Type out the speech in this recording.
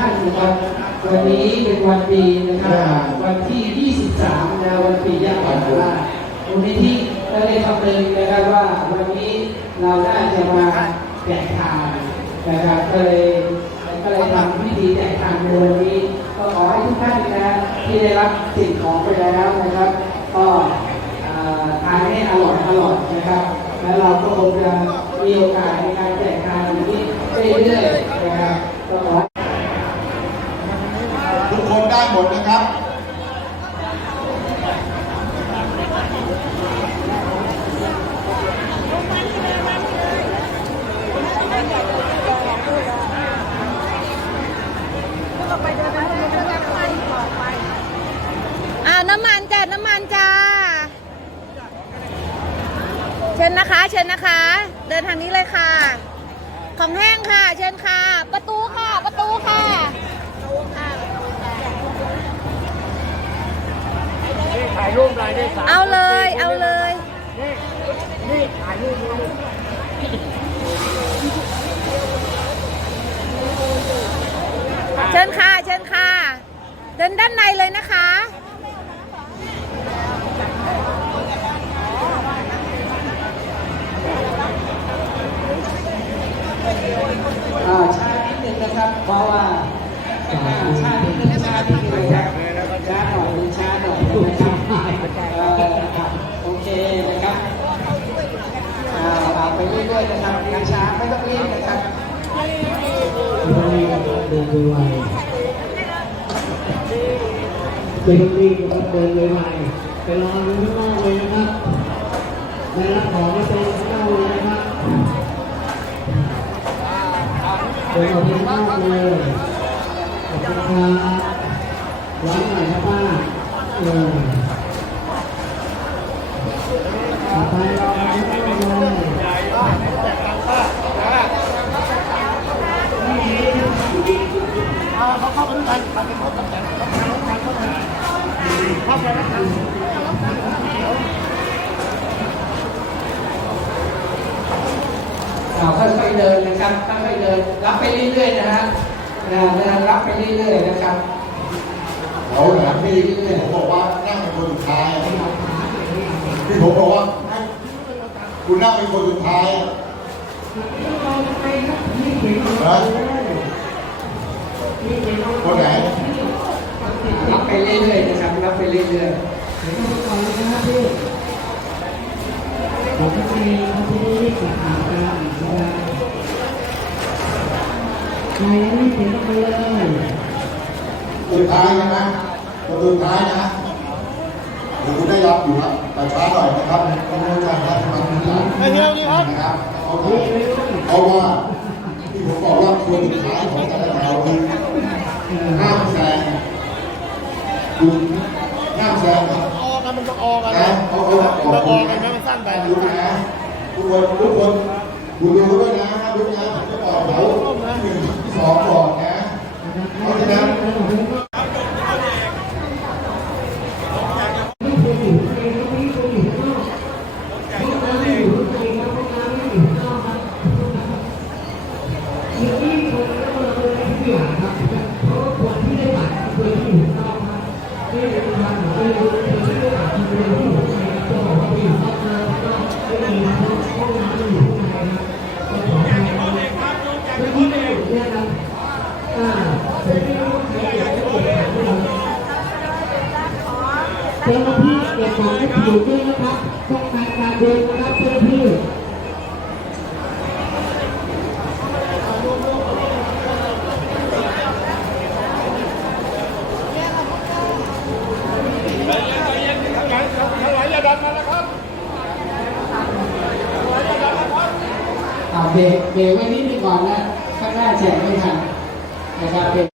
ท่านนะครับวันนี้เป็นวันดีนะครับอ่าวันที่ 23นะวันปียะปัตตามูลนิธิก็ได้คำนึงนะครับว่าวันนี้เราน่าจะมาแจกทานนะครับก็เลยก็เลยทำพิธีแจกทานในวันนี้ก็ขอให้ทุกท่านนะที่ได้รับสิ่งของไปแล้วนะครับ ก็เอ่อทานให้อร่อยอร่อยนะครับ แล้วเราก็คงจะมีโอกาสในการแจกทานอย่างนี้เรื่อยๆนะครับก็ขอ ทุกคนได้หมดนะครับ อ้าวน้ำมันจ้ะน้ำมันจ้า เชิญนะคะ เชิญนะคะ เดินทางนี้เลยค่ะ ของแห้งค่ะ เชิญค่ะ ประตูค่ะ ประตูค่ะถ่ายรูปหน่อยได้สามเอาเลย เอาเลย นี่นี่ถ่ายรูปนี่เชิญค่ะ เชิญค่ะ เดินด้านในเลยนะคะ อ่าช้า นะครับ เพราะว่าชานิดนึงชานิดนึงนะครับช้าหน่อยหรือช้าหน่อยนะครับโอเคนะครับเอาไปเรื่อยๆนะครับช้าไม่ต้องรีบนะครับเดินไวๆเป็นรีบนะครับเดินไวๆไปรออยู่ข้างนอกเลยนะครับไปรับของไม่เป็น เดินออกไปข้างนอกเลยขอบคุณครับร้านหน่อยครับป้าเออต่อไปรอข้างนอกเลยอ่า ค่อยๆเดินนะครับค่อยๆเดิน รับไปเรื่อยๆนะฮะนะเดินรับไปเรื่อยๆนะครับเราหลังที่ผมบอกว่านั่งเป็นคนสุดท้ายอะที่ผมบอกว่าให้คุณนั่งเป็นคนสุดท้ายอะนะคนไหนรับไปเรื่อยๆนะครับรับไปเรื่อยๆผมก็มีเขาที่ได้รีบกลับหากันนะครับ ใครยังไม่เห็นก็ไปเลยสุดท้ายใช่ไหมคนสุดท้ายนะเดี๋ยวคุณได้รับอยู่ครับแต่ช้าหน่อยนะครับต้องรู้จักครับทำทีหลังนะครับเพราะว่าเพราะว่าที่ผมบอกว่าคนสุดท้ายของแต่ละแถวคือห้ามแซงคุณห้ามแซงครับออกกันมันต้องออกกันนะนะเขาเขาบอกมันอคุอณกกันนะมันสั้นไปดูนะทุกคนทุกคน คุณดูด้วยนะดูนะผมจะบอกเขาหนึ่งสองก่อนนะเพราะฉะนั้น เก็บของให้ถูกด้วยนะครับต้องการการเดินนะครับเจ้าหน้าที่อ่าเบรกเบรกไว้นิดนึงก่อนนะ ข้างหน้าแจกไม่ทันนะครับ